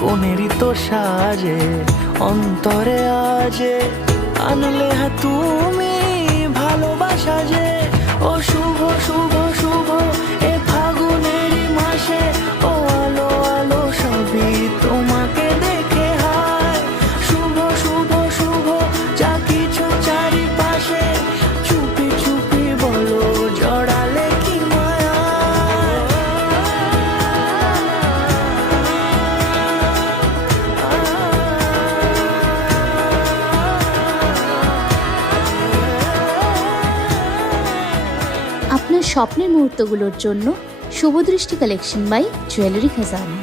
কোনেরই তো সাজে অন্তরে আজে আনলে তুমি ভালোবাসা যে। ও শুভ শুভ শুভ এ ফাগুনেরই মাসে, ও আলো আলো সবই তোমাকে দেখে হায়। শুভ শুভ শুভ যা কিছু চারিপাশে, চুপি চুপি বলো জড়ালে কি মায়া। আপনার স্বপ্নের মুহূর্তগুলোর জন্য শুভদৃষ্টি কালেকশন বাই জুয়েলারি খাজানা।